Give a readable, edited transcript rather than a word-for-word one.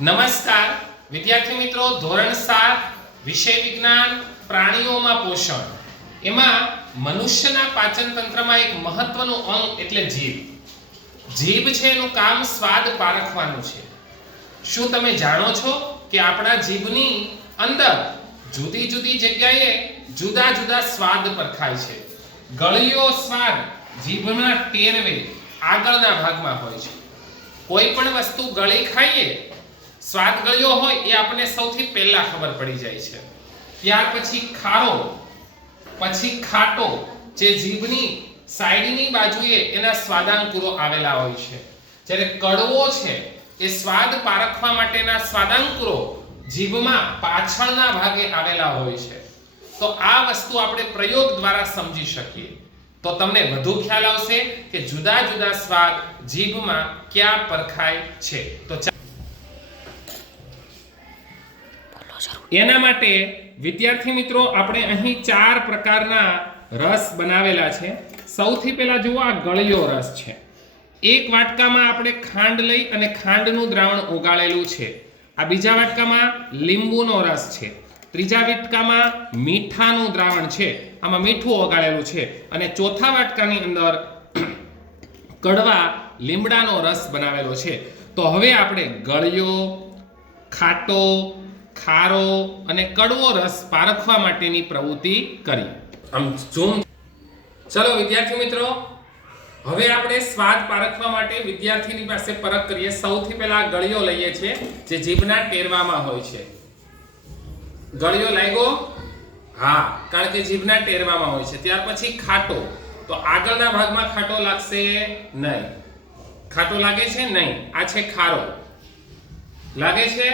નમસ્કાર વિદ્યાર્થી મિત્રો, ધોરણ 7 વિષય વિજ્ઞાન પ્રાણીઓમાં પોષણ એમાં મનુષ્યના પાચન તંત્રમાં એક મહત્વનું અંગ એટલે જીભ. જીભ છે એનું કામ સ્વાદ પારખવાનું છે. શું તમે જાણો છો કે આપણા જીભની અંદર જુદી જુદી જગ્યાએ જુદા જુદા સ્વાદ પરખાય છે. ગળ્યો સ્વાદ જીભના ટેરવે આગળના ભાગમાં હોય છે. કોઈ પણ વસ્તુ ગળી ખાઈએ, સ્વાદ ગળ્યો હોય એ આપણને સૌથી પહેલા ખબર પડી જાય છે. ત્યાર પછી ખારો, પછી ખાટો, જે જીભની સાઈડની બાજુએ એના સ્વાદાંકુરો આવેલા હોય છે. જ્યારે કડવો છે એ સ્વાદ પારખવા માટેના સ્વાદાંકુરો જીભમાં પાછળના ભાગે આવેલા હોય છે. તો આ વસ્તુ આપણે પ્રયોગ દ્વારા સમજી શકીએ તો તમને વધુ ખ્યાલ આવશે કે જુદા જુદા સ્વાદ જીભમાં ક્યાં પરખાય છે. તો એના માટે વિદ્યાર્થી મિત્રો આપણે અહીં 4 પ્રકારના રસ બનાવેલા છે. સૌથી પહેલા જુઓ, આ ગળ્યો રસ છે. એક વાટકામાં આપણે ખાંડ લઈ અને ખાંડનું દ્રાવણ ઓગાળેલું છે. આ બીજા વાટકામાં લીંબુનો રસ છે. ત્રીજા વાટકામાં મીઠાનું દ્રાવણ છે, આમાં મીઠું ઓગાળેલું છે. અને ચોથા વાટકાની અંદર કડવા લીમડાનો રસ બનાવેલો છે. તો હવે આપણે ગળ્યો, ખાટો, ખારો અને કડવો રસ પારખવા માટેની પ્રવૃત્તિ કરી. આમ ઝૂમ. ચલો વિદ્યાર્થી મિત્રો, હવે આપણે સ્વાદ પારખવા માટે વિદ્યાર્થીની પાસે પરખ કરીએ. સૌથી પહેલા ગળ્યો લઈએ છીએ, જે જીભના ટેરવામાં હોય છે. ગળ્યો લાગ્યો? હા, કારણ કે જીભના ટેરવામાં હોય છે. ત્યાર પછી ખાટો, તો આગળના ભાગમાં ખાટો લાગશે નહીં. ખાટો લાગે છે નહીં. આ છે ખારો. લાગે છે?